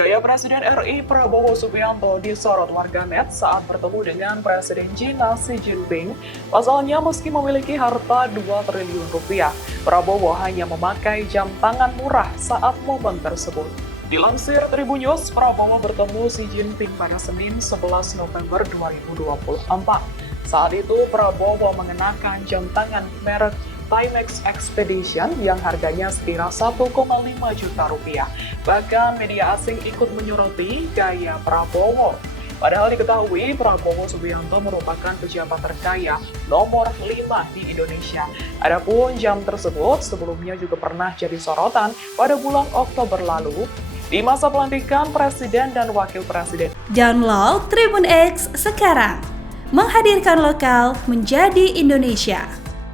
Gaya Presiden RI Prabowo Subianto disorot warganet saat bertemu dengan Presiden China Xi Jinping. Pasalnya, meski memiliki harta 2 triliun rupiah, Prabowo hanya memakai jam tangan murah saat momen tersebut. Dilansir Tribun News, Prabowo bertemu Xi Jinping pada Senin 11 November 2024. Saat itu, Prabowo mengenakan jam tangan merek Timex Expedition yang harganya sekira 1,5 juta rupiah. Bahkan media asing ikut menyoroti gaya Prabowo. Padahal diketahui Prabowo Subianto merupakan pejabat terkaya nomor 5 di Indonesia. Adapun jam tersebut sebelumnya juga pernah jadi sorotan pada bulan Oktober lalu di masa pelantikan Presiden dan Wakil Presiden. Download Tribun X sekarang, menghadirkan lokal menjadi Indonesia.